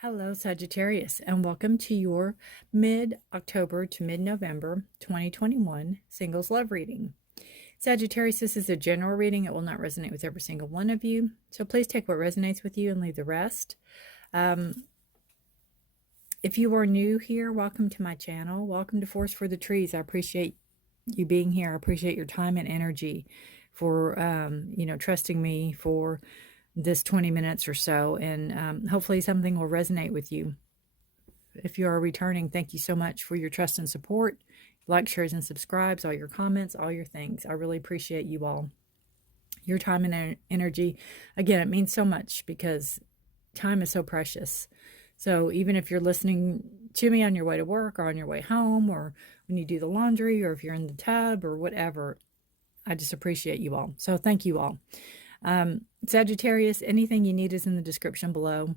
Hello, Sagittarius, and welcome to your mid-October to mid-November 2021 singles love reading. Sagittarius, this is a general reading. It will not resonate with every single one of you, so please take what resonates with you and leave the rest. If you are new here, welcome to my channel. Welcome to Forest for the Trees. I appreciate you being here. I appreciate your time and energy for, trusting me for this 20 minutes or so, and hopefully something will resonate with you. If you are returning, thank you so much for your trust and support, like, shares, and subscribes, all your comments, all your things. I really appreciate you all. Your time and energy, again, it means so much because time is so precious. So even if you're listening to me on your way to work or on your way home or when you do the laundry or if you're in the tub or whatever, I just appreciate you all. So thank you all. Sagittarius, anything you need is in the description below.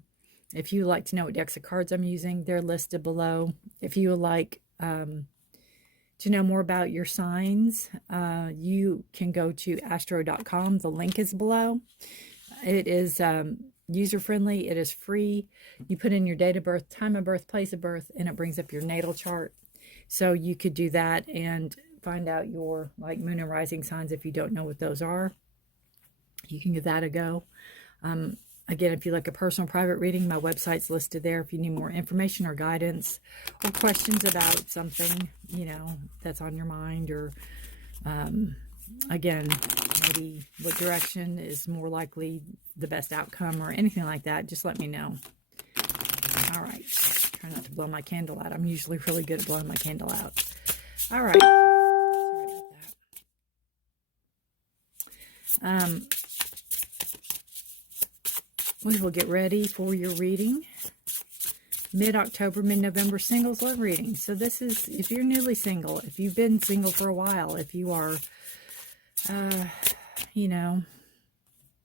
If you would like to know what decks of cards I'm using, they're listed below. If you would like to know more about your signs, you can go to astro.com. The link is below. It is user-friendly. It is free. You put in your date of birth, time of birth, place of birth, and it brings up your natal chart. So you could do that and find out your moon and rising signs if you don't know what those are. You can give that a go. Again, if you like a personal private reading, my website's listed there. If you need more information or guidance or questions about something, that's on your mind, or again, maybe what direction is more likely the best outcome or anything like that, just let me know. All right. Try not to blow my candle out. I'm usually really good at blowing my candle out. All right. Sorry about that. We will get ready for your reading. Mid-October, mid-November singles love reading. So this is, if you're newly single, if you've been single for a while, if you are,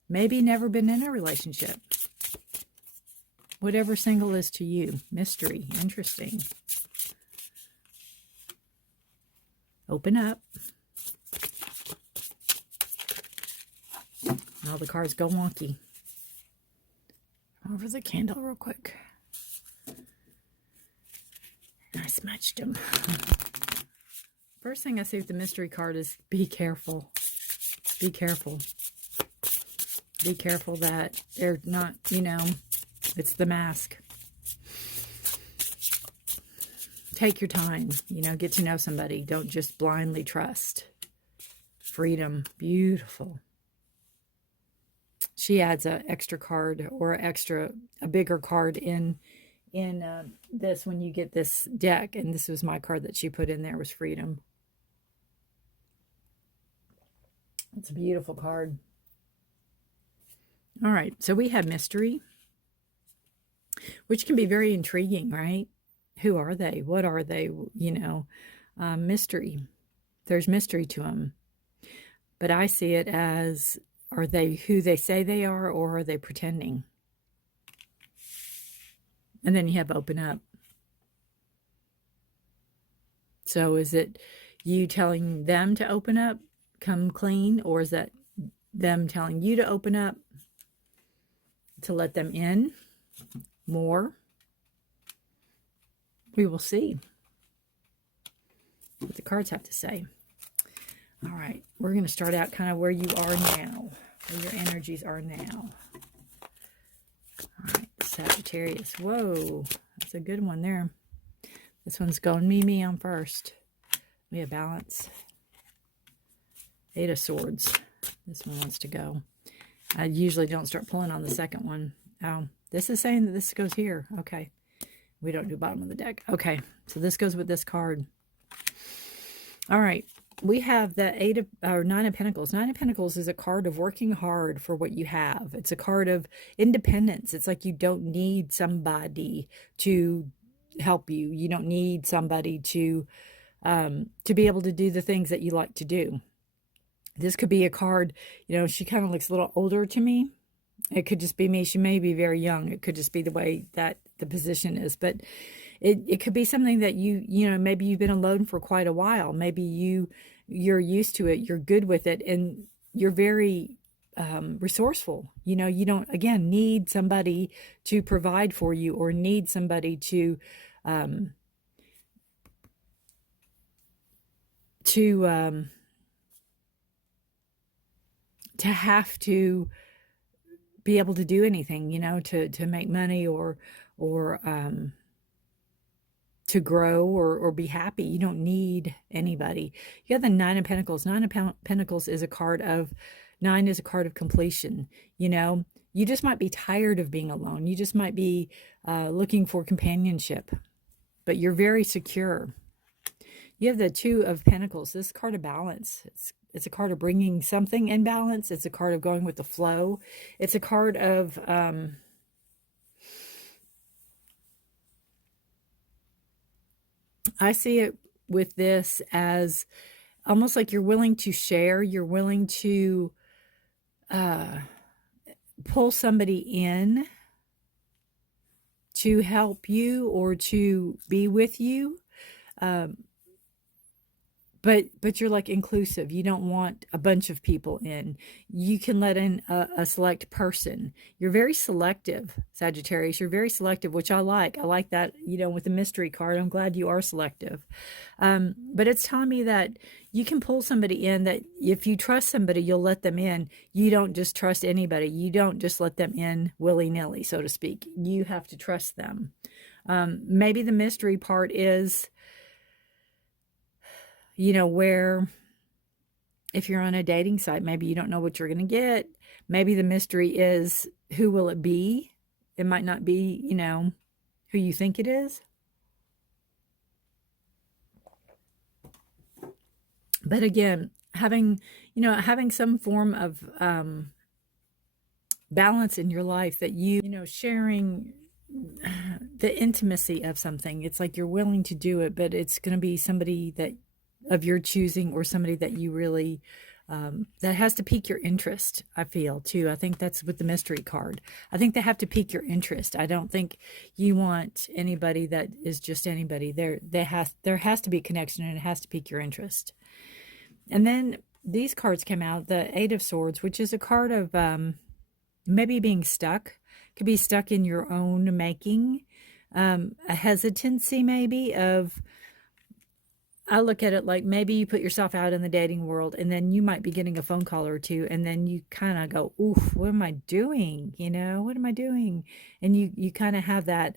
maybe never been in a relationship. Whatever single is to you. Mystery. Interesting. Open up. All the cards go wonky. Over the candle real quick. I smudged them. First thing I see with the mystery card is be careful. Be careful. Be careful that they're not, it's the mask. Take your time, get to know somebody. Don't just blindly trust. Freedom. Beautiful. She adds an extra card or a bigger card in this when you get this deck. And this was my card that she put in there, was freedom. It's a beautiful card. All right. So we have mystery, which can be very intriguing, right? Who are they? What are they? Mystery. There's mystery to them. But I see it as, are they who they say they are, or are they pretending? And then you have open up. So is it you telling them to open up, come clean, or is that them telling you to open up, to let them in more? We will see what the cards have to say. All right, we're going to start out kind of where you are now, where your energies are now. All right, Sagittarius. Whoa, that's a good one there. This one's going me on first. We have balance. Eight of Swords. This one wants to go. I usually don't start pulling on the second one. Oh, this is saying that this goes here. Okay. We don't do bottom of the deck. Okay, so this goes with this card. All right. We have the Nine of Pentacles. Nine of Pentacles is a card of working hard for what you have. It's a card of independence. It's like you don't need somebody to help you. You don't need somebody to be able to do the things that you like to do. This could be a card, she kind of looks a little older to me. It could just be me. She may be very young. It could just be the way that the position is. But it could be something that maybe you've been alone for quite a while. Maybe you're used to it. You're good with it. And you're very resourceful. You know, you don't, again, need somebody to provide for you, or need somebody um, to have to be able to do anything, you know, to make money, or to grow, or be happy. You don't need anybody. You have the Nine of Pentacles. Nine of Pentacles is a card of, nine is a card of completion. You know, you just might be tired of being alone. You just might be looking for companionship, but you're very secure. You have the Two of Pentacles. This card of balance. It's a card of bringing something in balance. It's a card of going with the flow. It's a card of I see it with this as almost like you're willing to share. You're willing to pull somebody in to help you or to be with you. But you're like inclusive. You don't want a bunch of people in. You can let in a select person. You're very selective, Sagittarius. You're very selective, which I like. I like that, you know, with the mystery card. I'm glad you are selective. But it's telling me that you can pull somebody in, that if you trust somebody, you'll let them in. You don't just trust anybody. You don't just let them in willy-nilly, so to speak. You have to trust them. Maybe the mystery part is, you know, where if you're on a dating site, maybe you don't know what you're going to get. Maybe the mystery is, who will it be? It might not be, you know, who you think it is. But again, having some form of balance in your life, that you know, sharing the intimacy of something. It's like you're willing to do it, but it's going to be somebody that of your choosing, or somebody that you really that has to pique your interest. I feel too. I think that's with the mystery card. I think they have to pique your interest. I don't think you want anybody that is just anybody. There has to be a connection, and it has to pique your interest. And then these cards came out, the Eight of Swords, which is a card of maybe being stuck. Could be stuck in your own making, a hesitancy maybe of, I look at it like maybe you put yourself out in the dating world, and then you might be getting a phone call or two, and then you kind of go, oof, what am I doing? You know, what am I doing? And you kind of have that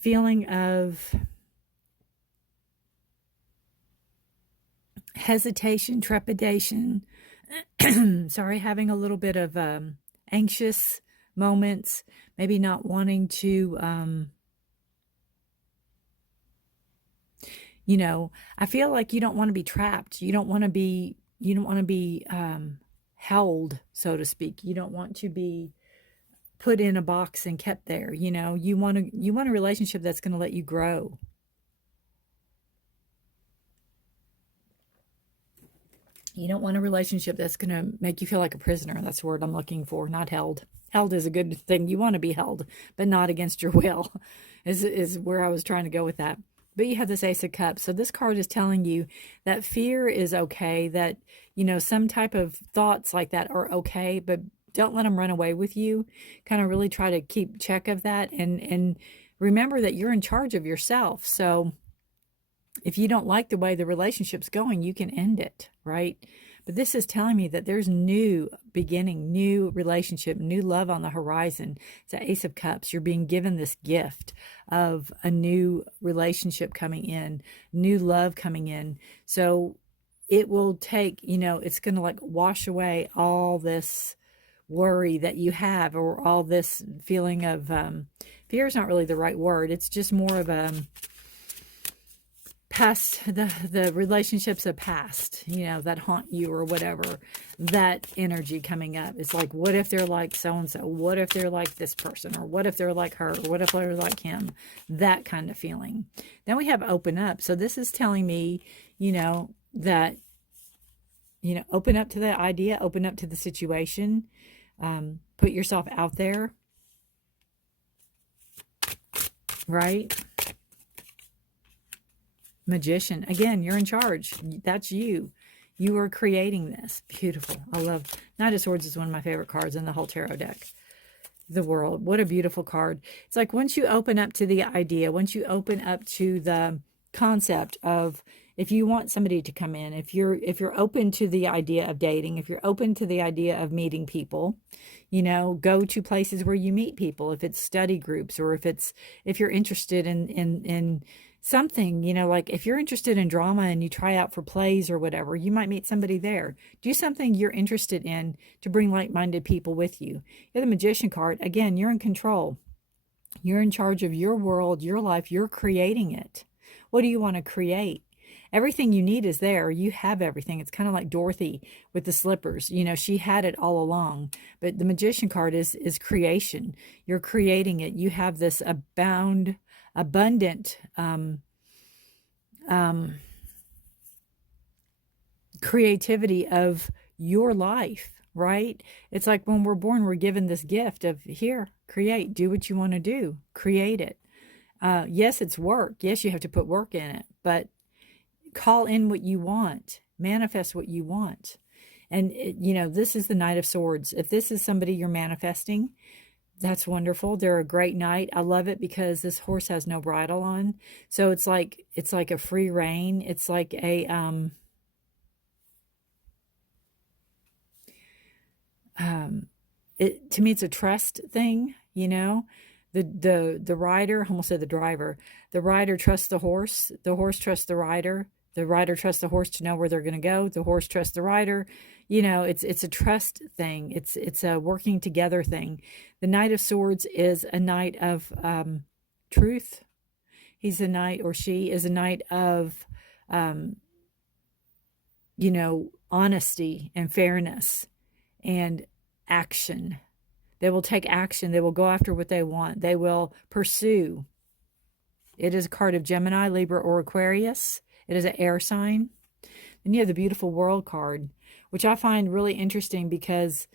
feeling of hesitation, trepidation, sorry, having a little bit of anxious moments, maybe not wanting to you know, I feel like you don't want to be trapped. You don't want to be held, so to speak. You don't want to be put in a box and kept there. You know, you want a relationship that's going to let you grow. You don't want a relationship that's going to make you feel like a prisoner. That's the word I'm looking for, not held. Held is a good thing. You want to be held, but not against your will, is where I was trying to go with that. But you have this Ace of Cups. So this card is telling you that fear is okay, that, you know, some type of thoughts like that are okay, but don't let them run away with you. Kind of really try to keep check of that, and remember that you're in charge of yourself. So if you don't like the way the relationship's going, you can end it, right? But this is telling me that there's new beginning, new relationship, new love on the horizon. It's the Ace of Cups. You're being given this gift of a new relationship coming in, new love coming in. So it will take, you know, it's going to like wash away all this worry that you have, or all this feeling of fear is not really the right word. It's just more of a past, the relationships of past, you know, that haunt you or whatever, that energy coming up. It's like, what if they're like so-and-so? What if they're like this person? Or what if they're like her? Or what if they're like him? That kind of feeling. Then we have open up. So this is telling me, you know, that, you know, open up to the idea, open up to the situation, put yourself out there, right? Magician. Again, you're in charge. That's you. You are creating this. Beautiful. I love Knight of Swords is one of my favorite cards in the whole tarot deck. The World. What a beautiful card. It's like once you open up to the idea, once you open up to the concept of, if you want somebody to come in, if you're open to the idea of dating, if you're open to the idea of meeting people, you know, go to places where you meet people, if it's study groups, or if you're interested in something, you know, like if you're interested in drama and you try out for plays or whatever, you might meet somebody there. Do something you're interested in to bring like-minded people with you. You're the Magician card. Again, you're in control. You're in charge of your world, your life. You're creating it. What do you want to create? Everything you need is there. You have everything. It's kind of like Dorothy with the slippers. You know, she had it all along. But the Magician card is creation. You're creating it. You have this abundant creativity of your life, right? It's like when we're born, we're given this gift of, here, create, do what you want to do, create it. Yes, it's work. Yes, you have to put work in it, but call in what you want, manifest what you want. And, you know, this is the Knight of Swords. If this is somebody you're manifesting, that's wonderful. They're a great knight. I love it because this horse has no bridle on. So it's like a free rein. It's like a, to me, it's a trust thing, you know. The rider, I almost said the driver. The rider trusts the horse trusts the rider trusts the horse to know where they're going to go. The horse trusts the rider. You know, it's a trust thing. It's a working together thing. The Knight of Swords is a knight of truth. He's a knight, or she is a knight of, you know, honesty and fairness and action. They will take action. They will go after what they want. They will pursue. It is a card of Gemini, Libra, or Aquarius. It is an air sign. Then you have the beautiful World card, which I find really interesting because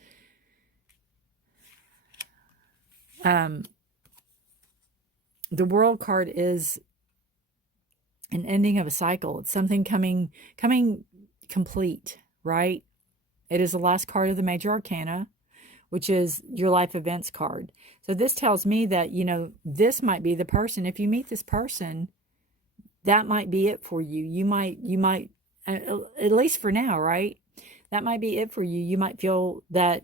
the World card is an ending of a cycle. It's something coming complete, right? It is the last card of the Major Arcana, which is your life events card. So this tells me that, you know, this might be the person. If you meet this person, that might be it for you. You might, at least for now, right? That might be it for you. You might feel that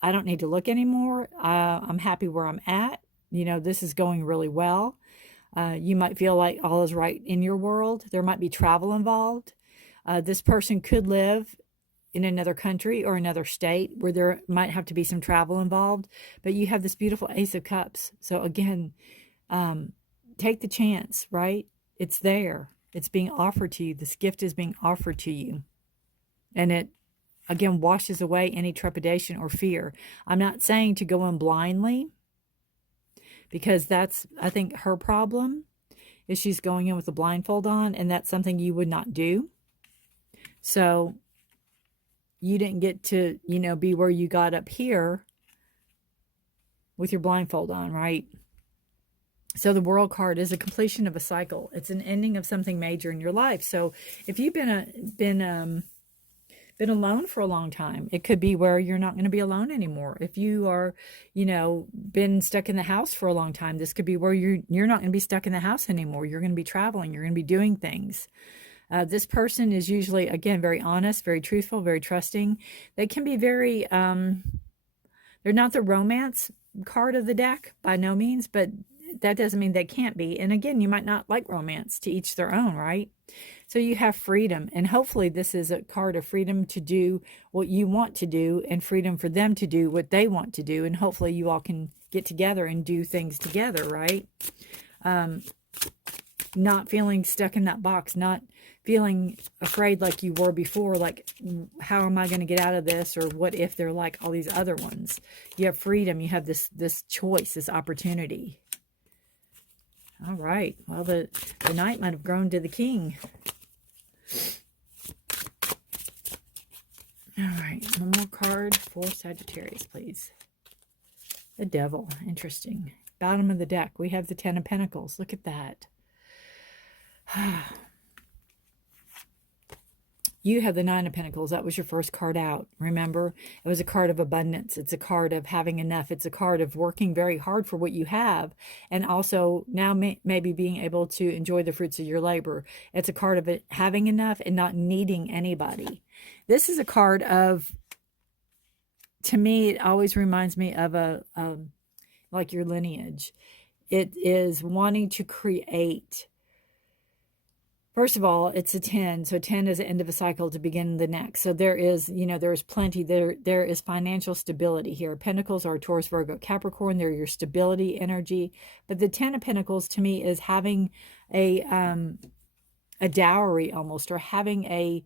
I don't need to look anymore. I'm happy where I'm at. You know, this is going really well. You might feel like all is right in your world. There might be travel involved. This person could live in another country or another state where there might have to be some travel involved, but you have this beautiful Ace of Cups. So again, take the chance, right? It's there. It's being offered to you. This gift is being offered to you. And it, again, washes away any trepidation or fear. I'm not saying to go in blindly, because that's, I think, her problem, is she's going in with a blindfold on, and that's something you would not do. So you didn't get to, you know, be where you got up here with your blindfold on, right? So the World card is a completion of a cycle. It's an ending of something major in your life. So if you've been alone for a long time, it could be where you're not going to be alone anymore. If you are, you know, been stuck in the house for a long time, this could be where you're not going to be stuck in the house anymore. You're going to be traveling. You're going to be doing things. This person is usually, again, very honest, very truthful, very trusting. They can be very, they're not the romance card of the deck by no means, but that doesn't mean they can't be. And again, you might not like romance, to each their own, right? So you have freedom, and hopefully this is a card of freedom to do what you want to do, and freedom for them to do what they want to do. And hopefully you all can get together and do things together, right? Not feeling stuck in that box, not feeling afraid like you were before, like, how am I going to get out of this? Or what if they're like all these other ones? You have freedom. You have this choice, this opportunity. All right. Well, the knight might have grown to the king. All right. One more card for Sagittarius, please. The Devil. Interesting. Bottom of the deck, we have the Ten of Pentacles. Look at that. You have the Nine of Pentacles. That was your first card out. Remember, it was a card of abundance. It's a card of having enough. It's a card of working very hard for what you have, and also now maybe being able to enjoy the fruits of your labor. It's a card of it having enough and not needing anybody. This is a card of, to me, it always reminds me of like your lineage. It is wanting to create. First of all, it's a 10. So 10 is the end of a cycle to begin the next. So there is, there's plenty. There is financial stability here. Pentacles are Taurus, Virgo, Capricorn. They're your stability energy. But the 10 of Pentacles to me is having a dowry almost, or having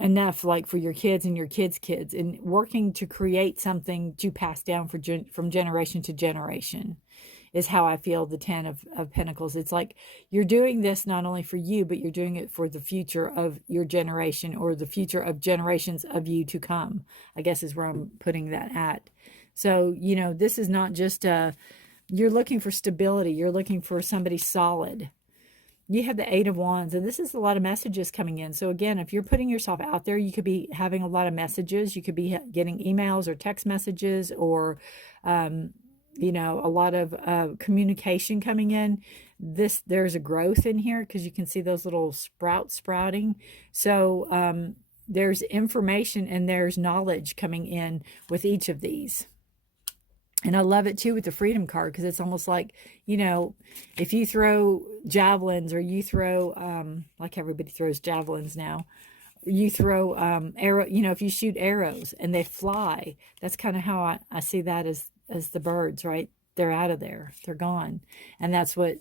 enough like for your kids and your kids' kids, and working to create something to pass down from generation to generation. Is how I feel the 10 of Pentacles. It's like you're doing this not only for you, but you're doing it for the future of your generation, or the future of generations of you to come, I guess is where I'm putting that at. So, this is not just you're looking for stability. You're looking for somebody solid. You have the 8 of Wands, and this is a lot of messages coming in. So again, if you're putting yourself out there, you could be having a lot of messages. You could be getting emails or text messages, or a lot of communication coming in. There's a growth in here because you can see those little sprouts sprouting. So there's information and there's knowledge coming in with each of these. And I love it too with the Freedom card, because it's almost like, if you throw javelins, or you throw, like everybody throws javelins now, you throw arrow, if you shoot arrows and they fly, that's kind of how I see that as the birds, right? They're out of there. They're gone. And that's what,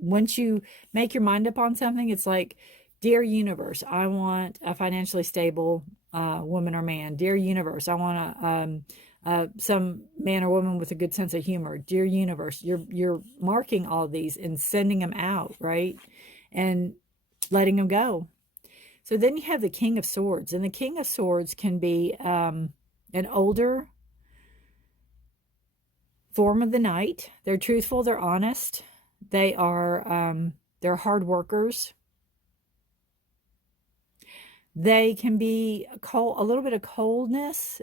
once you make your mind up on something, it's like, dear universe, I want a financially stable woman or man. Dear universe, I want some man or woman with a good sense of humor. Dear universe, you're marking all these and sending them out, right? And letting them go. So then you have the King of Swords, and the King of Swords can be an older form of the knight. They're truthful, they're honest, they're hard workers. They can be cold, a little bit of coldness,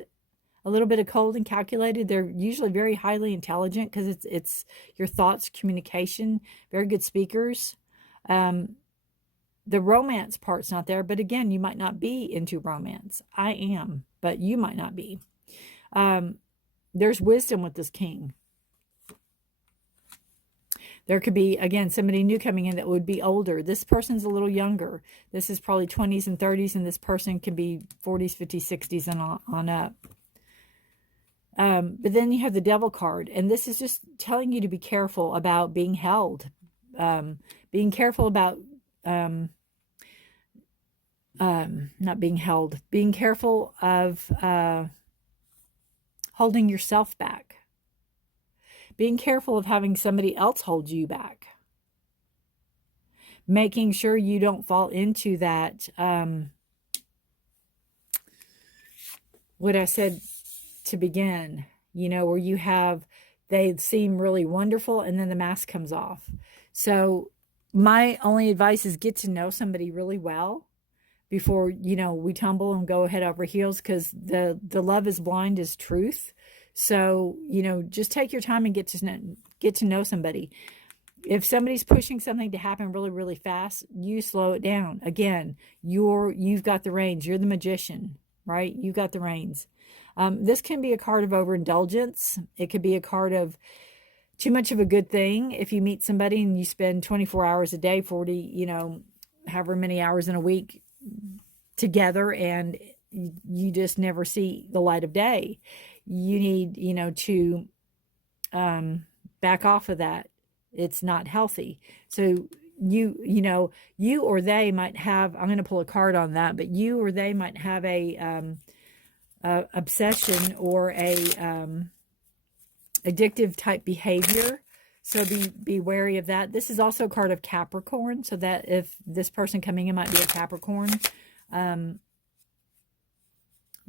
a little bit of cold and calculated. They're usually very highly intelligent because it's your thoughts, communication, very good speakers. The romance part's not there, but again, you might not be into romance. I am, but you might not be. There's wisdom with this king. There could be, again, somebody new coming in that would be older. This person's a little younger. This is probably 20s and 30s, and this person can be 40s, 50s, 60s, and on up. But then you have the Devil card, and this is just telling you to be careful about being held. Being careful about not being held. Being careful of holding yourself back. Being careful of having somebody else hold you back. Making sure you don't fall into that, what I said to begin, where you have, they seem really wonderful and then the mask comes off. So my only advice is get to know somebody really well before, we tumble and go head over heels, because the love is blind as truth. So, just take your time and get to know somebody. If somebody's pushing something to happen really, really fast, you slow it down. Again, you've got the reins. You're the magician, right? You've got the reins. This can be a card of overindulgence. It could be a card of too much of a good thing. If you meet somebody and you spend 24 hours a day, 40, however many hours in a week together, and you just never see the light of day. You need, to back off of that. It's not healthy. So you or they might have, I'm going to pull a card on that, but you or they might have a obsession or a addictive type behavior. So be wary of that. This is also a card of Capricorn, so that if this person coming in might be a Capricorn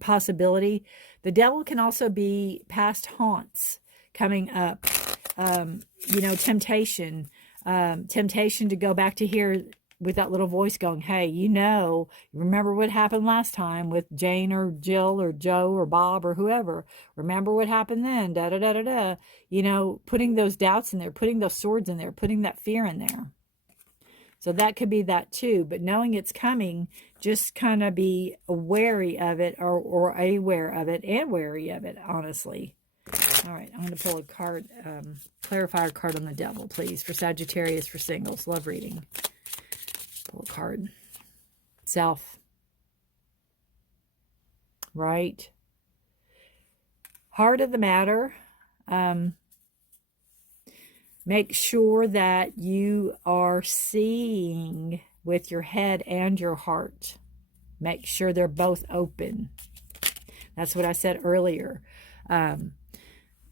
possibility. The Devil can also be past haunts coming up. Temptation to go back to here with that little voice going, hey, remember what happened last time with Jane or Jill or Joe or Bob or whoever. Remember what happened then, da da da da da. Putting those doubts in there, putting those swords in there, putting that fear in there. So that could be that too. But knowing it's coming, just kind of be wary of it, or aware of it and wary of it, honestly. All right, I'm going to pull a card, clarifier card on the devil, please, for Sagittarius, for singles. Love reading. Pull a card. Self. Right. Heart of the matter. Make sure that you are seeing with your head and your heart. Make sure they're both open. That's what I said earlier.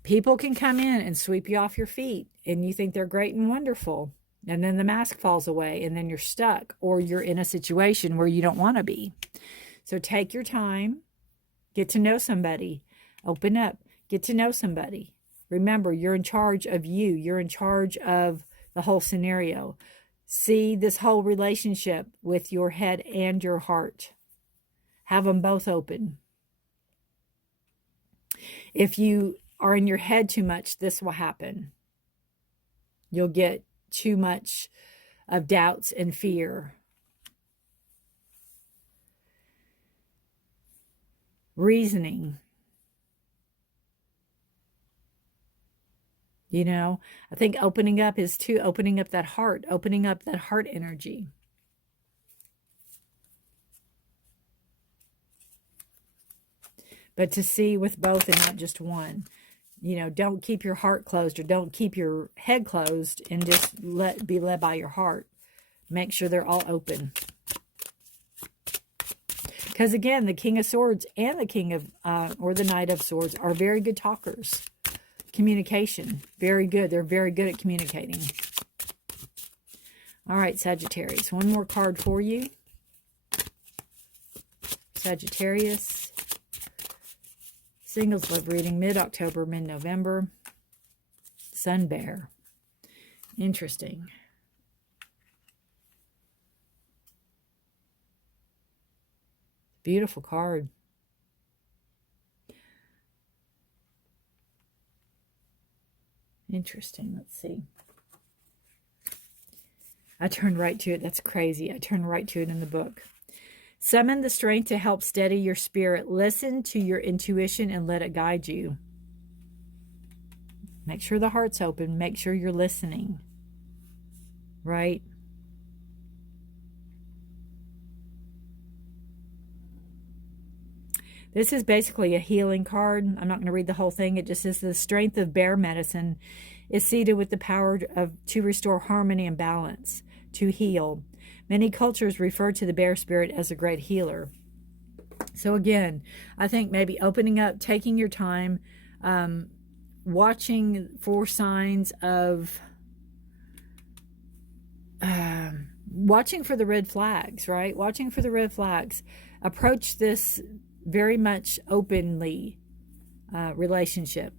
People can come in and sweep you off your feet, and you think they're great and wonderful. And then the mask falls away, and then you're stuck, or you're in a situation where you don't want to be. So take your time. Get to know somebody. Open up. Get to know somebody. Remember, you're in charge of you. You're in charge of the whole scenario. See this whole relationship with your head and your heart. Have them both open. If you are in your head too much, this will happen. You'll get too much of doubts and fear. Reasoning. I think opening up is too, opening up that heart energy. But to see with both and not just one. Don't keep your heart closed, or don't keep your head closed and just be led by your heart. Make sure they're all open. Because again, the King of Swords and the King of, or the Knight of Swords are very good talkers. Communication, very good. They're very good at communicating. All right, Sagittarius. One more card for you. Sagittarius. Singles love reading, mid-October, mid-November. Sun Bear. Interesting. Beautiful card. Interesting. Let's see. I turned right to it. That's crazy. I turned right to it in the book. Summon the strength to help steady your spirit. Listen to your intuition and let it guide you. Make sure the heart's open. Make sure you're listening. Right? This is basically a healing card. I'm not going to read the whole thing. It just says the strength of bear medicine is seated with the power to restore harmony and balance, to heal. Many cultures refer to the bear spirit as a great healer. So again, I think maybe opening up, taking your time, watching for signs of, watching for the red flags, right? Watching for the red flags. Approach this very much openly, relationship.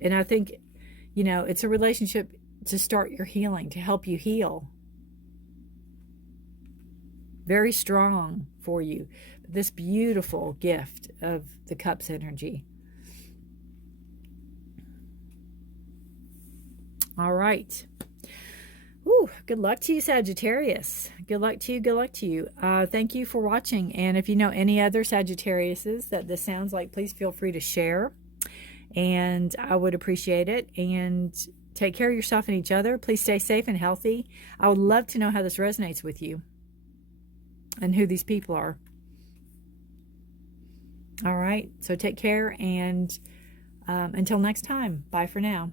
And I think, it's a relationship to start your healing, to help you heal. Very strong for you. This beautiful gift of the Cups energy. All right. Ooh, good luck to you, Sagittarius. Good luck to you. Good luck to you. Thank you for watching. And if you know any other Sagittariuses that this sounds like, please feel free to share. And I would appreciate it. And take care of yourself and each other. Please stay safe and healthy. I would love to know how this resonates with you and who these people are. All right. So take care. And until next time, bye for now.